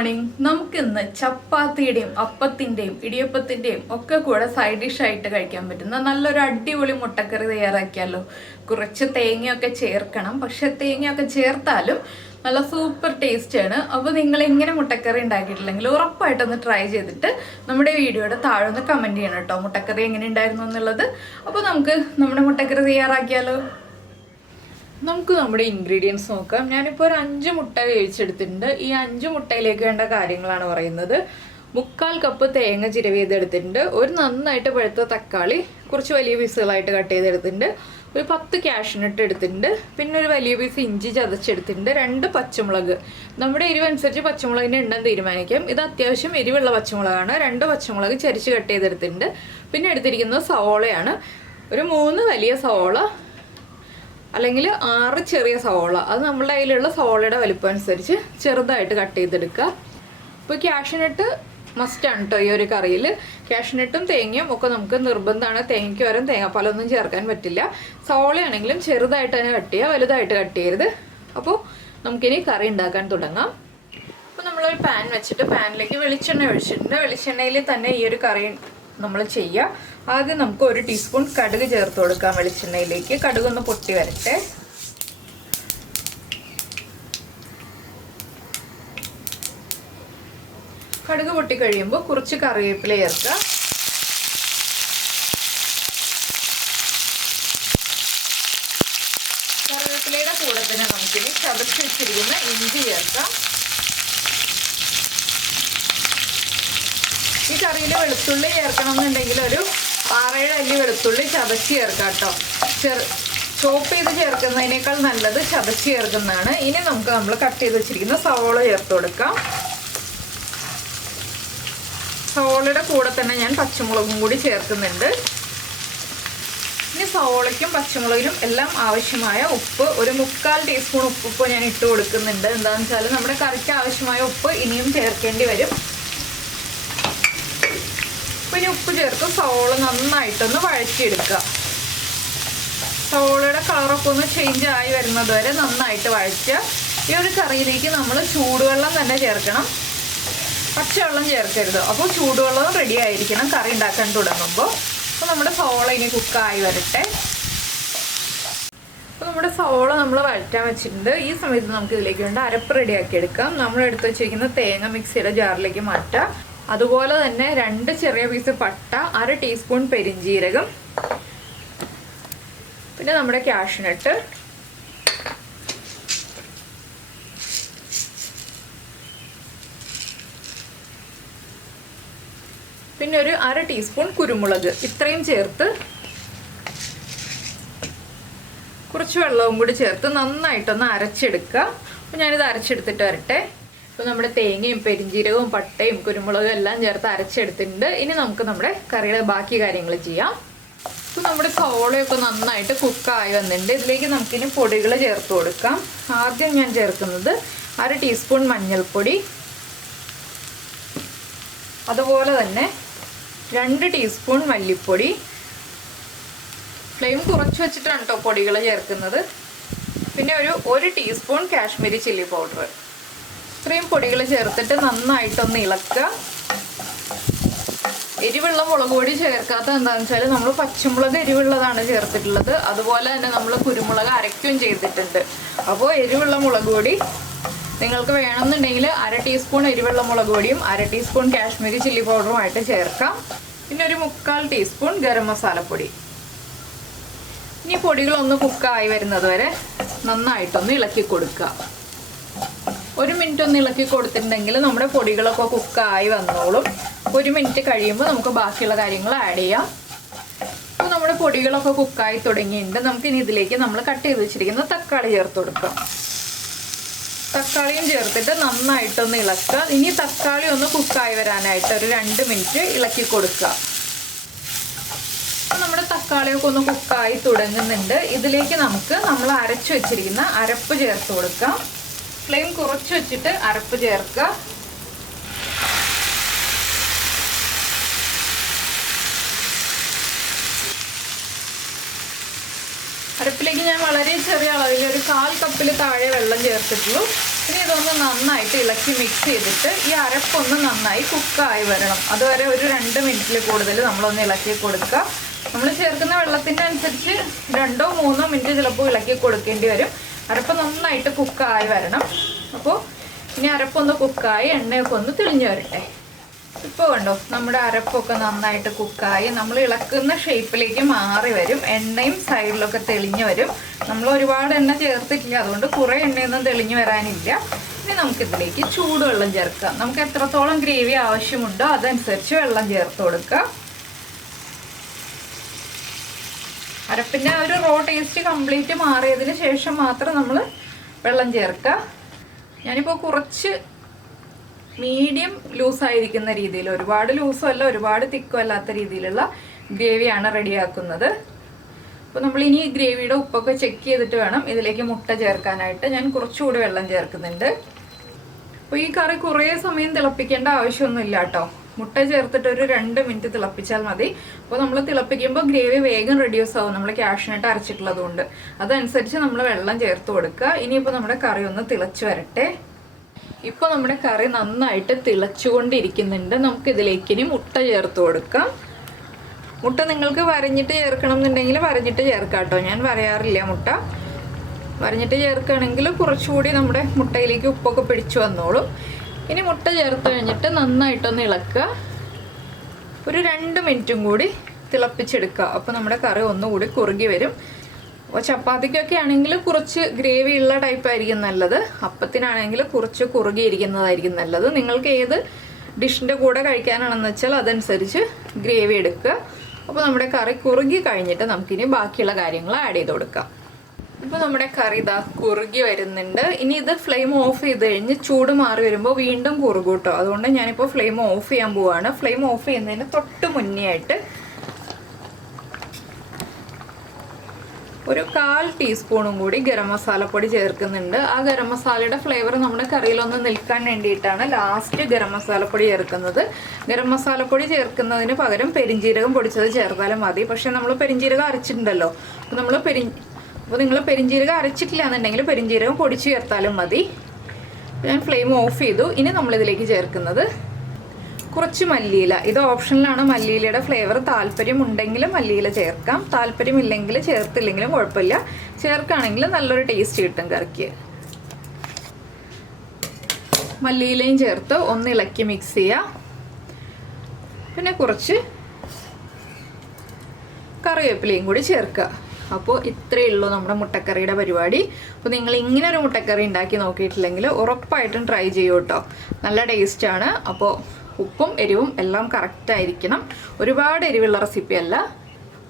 Morning. നമുക്കിന്ന് ചപ്പാത്തിയുടെയും അപ്പത്തിൻ്റെയും ഇടിയപ്പത്തിൻ്റെയും ഒക്കെ കൂടെ സൈഡ് ഡിഷ് ആയിട്ട് കഴിക്കാൻ പറ്റുന്ന നല്ലൊരു അടിപൊളി മുട്ടക്കറി തയ്യാറാക്കിയാലോ. കുറച്ച് തേങ്ങയൊക്കെ ചേർക്കണം, പക്ഷെ തേങ്ങയൊക്കെ ചേർത്താലും നല്ല സൂപ്പർ ടേസ്റ്റാണ്. അപ്പോൾ നിങ്ങൾ എങ്ങനെ മുട്ടക്കറി ഉണ്ടാക്കിയിട്ടില്ലെങ്കിൽ ഉറപ്പായിട്ടൊന്ന് ട്രൈ ചെയ്തിട്ട് നമ്മുടെ വീഡിയോയുടെ താഴെ ഒന്ന് കമൻറ്റ് ചെയ്യണം കേട്ടോ, മുട്ടക്കറി എങ്ങനെ ഉണ്ടായിരുന്നു എന്നുള്ളത്. അപ്പോൾ നമുക്ക് നമ്മുടെ മുട്ടക്കറി തയ്യാറാക്കിയാലോ. നമുക്ക് നമ്മുടെ ഇൻഗ്രീഡിയൻസ് നോക്കാം. ഞാനിപ്പോൾ ഒരു 5 മുട്ട വേവിച്ചെടുത്തിട്ടുണ്ട്. ഈ 5 മുട്ടയിലേക്ക് വേണ്ട കാര്യങ്ങളാണ് പറയുന്നത്. 3/4 കപ്പ് തേങ്ങ ചിരവിയതെടുത്തിട്ടുണ്ട്, ഒരു നന്നായിട്ട് പഴുത്ത തക്കാളി കുറച്ച് വലിയ പീസുകളായിട്ട് കട്ട് ചെയ്തെടുത്തിട്ടുണ്ട്, ഒരു 10 കാഷ്നട്ട് എടുത്തിട്ടുണ്ട്, പിന്നെ ഒരു വലിയ പീസ് ഇഞ്ചി ചതച്ചെടുത്തിട്ടുണ്ട്, 2 പച്ചമുളക്. നമ്മുടെ എരിവ് അനുസരിച്ച് പച്ചമുളകിൻ്റെ എണ്ണം തീരുമാനിക്കാം. ഇത് അത്യാവശ്യം എരിവുള്ള പച്ചമുളകാണ്. 2 പച്ചമുളക് ചരിച്ച് കട്ട് ചെയ്തെടുത്തിട്ടുണ്ട്. പിന്നെ എടുത്തിരിക്കുന്നത് സവോളയാണ്, ഒരു 3 വലിയ സവോള അല്ലെങ്കിൽ 6 ചെറിയ സവോള. അത് നമ്മുടെ കയ്യിലുള്ള സവോളയുടെ വലിപ്പം അനുസരിച്ച് ചെറുതായിട്ട് കട്ട് ചെയ്തെടുക്കുക. ഇപ്പോൾ കാഷ്നട്ട് മസ്റ്റാണ് കേട്ടോ ഈ ഒരു കറിയിൽ. കാഷ്നട്ടും തേങ്ങയും ഒക്കെ നമുക്ക് നിർബന്ധമാണ്. തേങ്ങയ്ക്ക് പകരം തേങ്ങാപ്പാലൊന്നും ചേർക്കാൻ പറ്റില്ല. സവോളയാണെങ്കിലും ചെറുതായിട്ട് തന്നെ കട്ട് ചെയ്യുക, വലുതായിട്ട് കട്ട് ചെയ്യരുത്. അപ്പോൾ നമുക്കിനി കറി ഉണ്ടാക്കാൻ തുടങ്ങാം. അപ്പോൾ നമ്മളൊരു പാൻ വെച്ചിട്ട് പാനിലേക്ക് വെളിച്ചെണ്ണ ഒഴിച്ചിട്ടുണ്ട്. വെളിച്ചെണ്ണയിൽ തന്നെ ഈ ഒരു കറി നമ്മൾ ചെയ്യുക. ആദ്യം നമുക്ക് 1 ടീസ്പൂൺ കടുക് ചേർത്ത് കൊടുക്കാം വെളിച്ചെണ്ണയിലേക്ക്. കടുകൊന്ന് പൊട്ടി വരട്ടെ. കടുക് പൊട്ടി കഴിയുമ്പോൾ കുറച്ച് കറിവേപ്പില ചേർക്കുക. കറിവേപ്പിലയുടെ കൂടെ തന്നെ നമുക്കിനി ചതച്ച് വെച്ചിരിക്കുന്ന ഇഞ്ചി ചേർക്കാം. ഈ കറിയിൽ വെളുത്തുള്ളി ചേർക്കണം എന്നുണ്ടെങ്കിൽ ഒരു 6-7 അല്ലി വെളുത്തുള്ളി ചതച്ച് ചേർക്കാം കേട്ടോ. ചോപ്പ് ചെയ്ത് ചേർക്കുന്നതിനേക്കാൾ നല്ലത് ചതച്ച് ചേർക്കുന്നതാണ്. ഇനി നമുക്ക് നമ്മൾ കട്ട് ചെയ്ത് വെച്ചിരിക്കുന്ന സവോള ചേർത്ത് കൊടുക്കാം. സവോളയുടെ കൂടെ തന്നെ ഞാൻ പച്ചമുളകും കൂടി ചേർക്കുന്നുണ്ട്. ഇനി സവോളയ്ക്കും പച്ചമുളകിനും എല്ലാം ആവശ്യമായ ഉപ്പ്, ഒരു 3/4 ടീസ്പൂൺ ഉപ്പ് ഞാൻ ഇട്ട് കൊടുക്കുന്നുണ്ട്. എന്താണെന്ന് വെച്ചാൽ നമ്മുടെ കറിക്ക് ആവശ്യമായ ഉപ്പ് ഇനിയും ചേർക്കേണ്ടി വരും. പിന്നെ ഉപ്പ് ചേർത്ത് സവോള നന്നായിട്ടൊന്ന് വഴറ്റിയെടുക്കുക. സവോളയുടെ കളറൊക്കെ ഒന്ന് ചേഞ്ച് ആയി വരുന്നത് വരെ നന്നായിട്ട് വഴറ്റുക. ഈ ഒരു കറിയിലേക്ക് നമ്മൾ ചൂടുവെള്ളം തന്നെ ചേർക്കണം, പച്ചവെള്ളം ചേർക്കരുത്. അപ്പോൾ ചൂടുവെള്ളവും റെഡി ആയിരിക്കണം കറി ഉണ്ടാക്കാൻ തുടങ്ങുമ്പോൾ. അപ്പോൾ നമ്മുടെ സവോള ഇനി കുക്കായി വരട്ടെ. അപ്പോൾ നമ്മുടെ സവോള നമ്മൾ വഴറ്റാൻ വെച്ചിട്ടുണ്ട്. ഈ സമയത്ത് നമുക്ക് ഇതിലേക്ക് വേണ്ട അരപ്പ് റെഡിയാക്കി എടുക്കാം. നമ്മൾ എടുത്ത് വെച്ചിരിക്കുന്ന തേങ്ങ മിക്സിയുടെ ജാറിലേക്ക് മാറ്റാം. അതുപോലെ തന്നെ 2 ചെറിയ പീസ് പട്ട, 1/2 ടീസ്പൂൺ പെരിഞ്ജീരകം, പിന്നെ നമ്മുടെ കാഷ്നട്ട്, പിന്നെ ഒരു 1/2 ടീസ്പൂൺ കുരുമുളക്. ഇത്രയും ചേർത്ത് കുറച്ച് വെള്ളവും കൂടി ചേർത്ത് നന്നായിട്ടൊന്ന് അരച്ചെടുക്കുക. അപ്പോൾ ഞാനിത് അരച്ചെടുത്തിട്ട് വരട്ടെ. ഇപ്പോൾ നമ്മുടെ തേങ്ങയും പെരിഞ്ജീരകവും പട്ടയും കുരുമുളകും എല്ലാം ചേർത്ത് അരച്ചെടുത്തിട്ടുണ്ട്. ഇനി നമുക്ക് നമ്മുടെ കറിയുടെ ബാക്കി കാര്യങ്ങൾ ചെയ്യാം. ഇപ്പോൾ നമ്മുടെ സവോളയൊക്കെ നന്നായിട്ട് കുക്കായി വന്നിട്ടുണ്ട്. ഇതിലേക്ക് നമുക്കിനി പൊടികൾ ചേർത്ത് കൊടുക്കാം. ആദ്യം ഞാൻ ചേർക്കുന്നത് 1/2 ടീസ്പൂൺ മഞ്ഞൾപ്പൊടി, അതുപോലെ തന്നെ 2 ടീസ്പൂൺ മല്ലിപ്പൊടി. ഫ്ലെയിം കുറച്ച് വെച്ചിട്ടാണ് കേട്ടോ പൊടികൾ ചേർക്കുന്നത്. പിന്നെ ഒരു 1 ടീസ്പൂൺ കാശ്മീരി ചില്ലി പൗഡർ. ഇത്രയും പൊടികൾ ചേർത്തിട്ട് നന്നായിട്ടൊന്ന് ഇളക്കുക. എരിവുള്ള മുളക് പൊടി ചേർക്കാത്ത എന്താണെന്ന് വെച്ചാൽ നമ്മൾ പച്ചമുളക് എരിവുള്ളതാണ് ചേർത്തിട്ടുള്ളത്. അതുപോലെ തന്നെ നമ്മൾ കുരുമുളക് അരയ്ക്കുകയും ചെയ്തിട്ടുണ്ട്. അപ്പോൾ എരിവുള്ള മുളക് പൊടി നിങ്ങൾക്ക് വേണമെന്നുണ്ടെങ്കിൽ 1/2 ടീസ്പൂൺ എരിവുള്ള മുളക് പൊടിയും 1/2 ടീസ്പൂൺ കാശ്മീരി ചില്ലി പൗഡറുമായിട്ട് ചേർക്കാം. പിന്നെ ഒരു 3/4 ടീസ്പൂൺ ഗരം മസാലപ്പൊടി. ഇനി പൊടികളൊന്ന് കുക്കായി വരുന്നത് വരെ നന്നായിട്ടൊന്ന് ഇളക്കി കൊടുക്കുക. 1 മിനിറ്റ് ഒന്ന് ഇളക്കി കൊടുത്തിട്ടുണ്ടെങ്കിൽ നമ്മുടെ പൊടികളൊക്കെ കുക്കായി വന്നോളും. 1 മിനിറ്റ് കഴിയുമ്പോൾ നമുക്ക് ബാക്കിയുള്ള കാര്യങ്ങൾ ആഡ് ചെയ്യാം. അപ്പോൾ നമ്മുടെ പൊടികളൊക്കെ കുക്കായി തുടങ്ങിയിട്ടുണ്ട്. നമുക്കിനി ഇതിലേക്ക് നമ്മൾ കട്ട് ചെയ്ത് വെച്ചിരിക്കുന്ന തക്കാളി ചേർത്ത് കൊടുക്കാം. തക്കാളിയും ചേർത്തിട്ട് നന്നായിട്ടൊന്ന് ഇളക്കുക. ഇനി തക്കാളി ഒന്ന് കുക്കായി വരാനായിട്ട് ഒരു 2 മിനിറ്റ് ഇളക്കി കൊടുക്കുക. അപ്പോൾ നമ്മുടെ തക്കാളിയൊക്കെ ഒന്ന് കുക്കായി തുടങ്ങുന്നുണ്ട്. ഇതിലേക്ക് നമുക്ക് നമ്മൾ അരച്ചു വെച്ചിരിക്കുന്ന അരപ്പ് ചേർത്ത് കൊടുക്കാം. ഫ്ലെയിം കുറച്ച് വെച്ചിട്ട് അരപ്പ് ചേർക്കുക. അരപ്പിലേക്ക് ഞാൻ വളരെ ചെറിയ അളവിൽ ഒരു 1/4 കപ്പിൽ താഴെ വെള്ളം ചേർത്തിട്ടുള്ളൂ. ഇനി ഇതൊന്ന് നന്നായിട്ട് ഇളക്കി മിക്സ് ചെയ്തിട്ട് ഈ അരപ്പൊന്ന് നന്നായി കുക്കായി വരണം. അതുവരെ ഒരു 2 മിനിറ്റിൽ കൂടുതൽ നമ്മളൊന്ന് ഇളക്കി കൊടുക്കുക. നമ്മൾ ചേർക്കുന്ന വെള്ളത്തിൻ്റെ അനുസരിച്ച് 2-3 മിനിറ്റ് ചിലപ്പോൾ ഇളക്കി കൊടുക്കേണ്ടി വരും. അരപ്പ് നന്നായിട്ട് കുക്കായി വരണം. അപ്പോൾ ഇനി അരപ്പൊന്ന് കുക്കായി എണ്ണയൊക്കെ ഒന്ന് തെളിഞ്ഞു വരട്ടെ. ഇപ്പോൾ കണ്ടോ നമ്മുടെ അരപ്പൊക്കെ നന്നായിട്ട് കുക്കായി നമ്മൾ ഇളക്കുന്ന ഷേപ്പിലേക്ക് മാറി വരും. എണ്ണയും സൈഡിലൊക്കെ തെളിഞ്ഞു വരും. നമ്മൾ ഒരുപാട് എണ്ണ ചേർത്തിട്ടില്ല, അതുകൊണ്ട് കുറേ എണ്ണയൊന്നും തെളിഞ്ഞു വരാനില്ല. ഇനി നമുക്കിതിലേക്ക് ചൂടുവെള്ളം ചേർക്കാം. നമുക്ക് എത്രത്തോളം ഗ്രേവി ആവശ്യമുണ്ടോ അതനുസരിച്ച് വെള്ളം ചേർത്ത് കൊടുക്കുക. അരപ്പിൻ്റെ ഒരു റോ ടേസ്റ്റ് കംപ്ലീറ്റ് മാറിയതിന് ശേഷം മാത്രം നമ്മൾ വെള്ളം ചേർക്കുക. ഞാനിപ്പോൾ കുറച്ച് മീഡിയം ലൂസായിരിക്കുന്ന രീതിയിൽ, ഒരുപാട് ലൂസും അല്ല ഒരുപാട് തിക്കും അല്ലാത്ത രീതിയിലുള്ള ഗ്രേവിയാണ് റെഡിയാക്കുന്നത്. അപ്പോൾ നമ്മളിനി ഈ ഗ്രേവിയുടെ ഉപ്പൊക്കെ ചെക്ക് ചെയ്തിട്ട് വേണം ഇതിലേക്ക് മുട്ട ചേർക്കാനായിട്ട്. ഞാൻ കുറച്ചുകൂടി വെള്ളം ചേർക്കുന്നുണ്ട്. അപ്പോൾ ഈ കറി കുറേ സമയം തിളപ്പിക്കേണ്ട ആവശ്യമൊന്നുമില്ല കേട്ടോ. മുട്ട ചേർത്തിട്ട് ഒരു 2 മിനിറ്റ് തിളപ്പിച്ചാൽ മതി. അപ്പോൾ നമ്മൾ തിളപ്പിക്കുമ്പോൾ ഗ്രേവി വേഗം റെഡ്യൂസ് ആവും, നമ്മൾ ക്യാഷ്നട്ട് അരച്ചിട്ടുള്ളത് കൊണ്ട്. അതനുസരിച്ച് നമ്മൾ വെള്ളം ചേർത്ത് കൊടുക്കുക. ഇനിയിപ്പോൾ നമ്മുടെ കറി ഒന്ന് തിളച്ച് വരട്ടെ. ഇപ്പോൾ നമ്മുടെ കറി നന്നായിട്ട് തിളച്ചുകൊണ്ടിരിക്കുന്നുണ്ട്. നമുക്കിതിലേക്ക് ഇനി മുട്ട ചേർത്ത് കൊടുക്കാം. മുട്ട നിങ്ങൾക്ക് വരഞ്ഞിട്ട് ചേർക്കണം എന്നുണ്ടെങ്കിൽ വരഞ്ഞിട്ട് ചേർക്കാം കേട്ടോ. ഞാൻ വരയാറില്ല മുട്ട. വരഞ്ഞിട്ട് ചേർക്കുകയാണെങ്കിൽ കുറച്ചുകൂടി നമ്മുടെ മുട്ടയിലേക്ക് ഉപ്പൊക്കെ പിടിച്ചു വന്നോളും. ഇനി മുട്ട ചേർത്ത് കഴിഞ്ഞിട്ട് നന്നായിട്ടൊന്ന് ഇളക്കുക. ഒരു 2 മിനിറ്റും കൂടി തിളപ്പിച്ചെടുക്കുക. അപ്പോൾ നമ്മുടെ കറി ഒന്നുകൂടി കുറുകി വരും. അപ്പോൾ ചപ്പാത്തിക്കൊക്കെ ആണെങ്കിൽ കുറച്ച് ഗ്രേവി ഉള്ള ടൈപ്പായിരിക്കും നല്ലത്. അപ്പത്തിനാണെങ്കിൽ കുറച്ച് കുറുകിയിരിക്കുന്നതായിരിക്കും നല്ലത്. നിങ്ങൾക്ക് ഏത് ഡിഷിൻ്റെ കൂടെ കഴിക്കാനാണെന്ന് വെച്ചാൽ അതനുസരിച്ച് ഗ്രേവി എടുക്കുക. അപ്പോൾ നമ്മുടെ കറി കുറുകി കഴിഞ്ഞിട്ട് നമുക്കിനി ബാക്കിയുള്ള കാര്യങ്ങൾ ആഡ് ചെയ്ത് കൊടുക്കാം. ഇപ്പോൾ നമ്മുടെ കറി ഇതാ കുറുകി വരുന്നുണ്ട്. ഇനി ഇത് ഫ്ലെയിം ഓഫ് ചെയ്ത് കഴിഞ്ഞ് ചൂട് മാറി വരുമ്പോൾ വീണ്ടും കുറുകും കേട്ടോ. അതുകൊണ്ട് ഞാനിപ്പോൾ ഫ്ലെയിം ഓഫ് ചെയ്യാൻ പോവാണ്. ഫ്ലെയിം ഓഫ് ചെയ്യുന്നതിന് തൊട്ട് മുന്നേ ആയിട്ട് ഒരു 1/4 ടീസ്പൂണും കൂടി ഗരം മസാലപ്പൊടി ചേർക്കുന്നുണ്ട്. ആ ഗരം മസാലയുടെ ഫ്ലേവർ നമ്മുടെ കറിയിലൊന്ന് നിൽക്കാൻ വേണ്ടിയിട്ടാണ് ലാസ്റ്റ് ഗരം മസാലപ്പൊടി ചേർക്കുന്നത്. ഗരം മസാലപ്പൊടി ചേർക്കുന്നതിന് പകരം പെരിഞ്ജീരകം പൊടിച്ചത് ചേർത്താലും മതി. പക്ഷെ നമ്മൾ പെരിഞ്ജീരകം അരച്ചിട്ടുണ്ടല്ലോ. അപ്പോൾ നിങ്ങൾ പെരിഞ്ജീരകം അരച്ചിട്ടില്ല എന്നുണ്ടെങ്കിൽ പെരിഞ്ജീരകം പൊടിച്ച് ചേർത്താലും മതി. ഞാൻ ഫ്ലെയിം ഓഫ് ചെയ്തു. ഇനി നമ്മളിതിലേക്ക് ചേർക്കുന്നത് കുറച്ച് മല്ലിയില. ഇത് ഓപ്ഷനിലാണ്. മല്ലിയിലയുടെ ഫ്ലേവർ താല്പര്യമുണ്ടെങ്കിൽ മല്ലിയില ചേർക്കാം, താല്പര്യമില്ലെങ്കിൽ ചേർത്തില്ലെങ്കിലും കുഴപ്പമില്ല. ചേർക്കുകയാണെങ്കിൽ നല്ലൊരു ടേസ്റ്റ് കിട്ടും കറിക്ക്. മല്ലിയിലയും ചേർത്ത് ഒന്ന് ഇളക്കി മിക്സ് ചെയ്യുക. പിന്നെ കുറച്ച് കറിവേപ്പിലയും കൂടി ചേർക്കുക. അപ്പോൾ ഇത്രയേ ഉള്ളൂ നമ്മുടെ മുട്ടക്കറിയുടെ പരിപാടി. അപ്പോൾ നിങ്ങൾ ഇങ്ങനെ ഒരു മുട്ടക്കറി ഉണ്ടാക്കി നോക്കിയിട്ടില്ലെങ്കിൽ ഉറപ്പായിട്ടും ട്രൈ ചെയ്യൂ കേട്ടോ. നല്ല ടേസ്റ്റാണ്. അപ്പോൾ ഉപ്പും എരിവും എല്ലാം കറക്റ്റായിരിക്കണം. ഒരുപാട് എരിവുള്ള റെസിപ്പി അല്ല,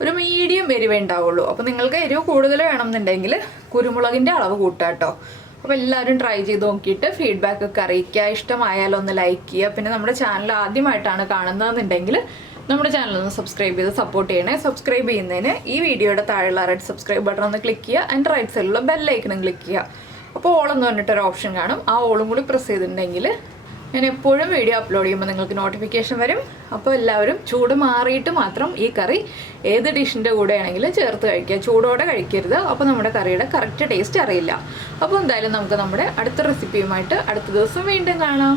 ഒരു മീഡിയം എരിവേ ഉണ്ടാവുള്ളൂ. അപ്പോൾ നിങ്ങൾക്ക് എരിവ് കൂടുതൽ വേണമെന്നുണ്ടെങ്കിൽ കുരുമുളകിൻ്റെ അളവ് കൂട്ടുക കേട്ടോ. അപ്പോൾ എല്ലാവരും ട്രൈ ചെയ്ത് നോക്കിയിട്ട് ഫീഡ്ബാക്ക് ഒക്കെ അറിയിക്കുക. ഇഷ്ടമായാലും ഒന്ന് ലൈക്ക് ചെയ്യുക. പിന്നെ നമ്മുടെ ചാനൽ ആദ്യമായിട്ടാണ് കാണുന്നതെന്നുണ്ടെങ്കിൽ നമ്മുടെ ചാനലൊന്ന് സബ്സ്ക്രൈബ് ചെയ്ത് സപ്പോർട്ട് ചെയ്യണേ. സബ്സ്ക്രൈബ് ചെയ്യുന്നതിന് ഈ വീഡിയോയുടെ താഴെയുള്ള റെഡ് സബ്സ്ക്രൈബ് ബട്ടൺ ഒന്ന് ക്ലിക്ക് ചെയ്യുക. ആൻഡ് റൈറ്റ് സൈഡിലുള്ള ബെല്ലൈക്കണും ക്ലിക്ക് ചെയ്യുക. അപ്പോൾ ഓളെന്ന് പറഞ്ഞിട്ടൊരു ഓപ്ഷൻ കാണും. ആ ഓളും കൂടി പ്രസ് ചെയ്തിട്ടുണ്ടെങ്കിൽ ഞാൻ എപ്പോഴും വീഡിയോ അപ്ലോഡ് ചെയ്യുമ്പോൾ നിങ്ങൾക്ക് നോട്ടിഫിക്കേഷൻ വരും. അപ്പോൾ എല്ലാവരും ചൂട് മാറിയിട്ട് മാത്രം ഈ കറി ഏത് ഡിഷിൻ്റെ കൂടെ ആണെങ്കിലും ചേർത്ത് കഴിക്കുക. ചൂടോടെ കഴിക്കരുത്. അപ്പോൾ നമ്മുടെ കറിയുടെ കറക്റ്റ് ടേസ്റ്റ് അറിയില്ല. അപ്പോൾ എന്തായാലും നമുക്ക് നമ്മുടെ അടുത്ത റെസിപ്പിയുമായിട്ട് അടുത്ത ദിവസം വീണ്ടും കാണാം.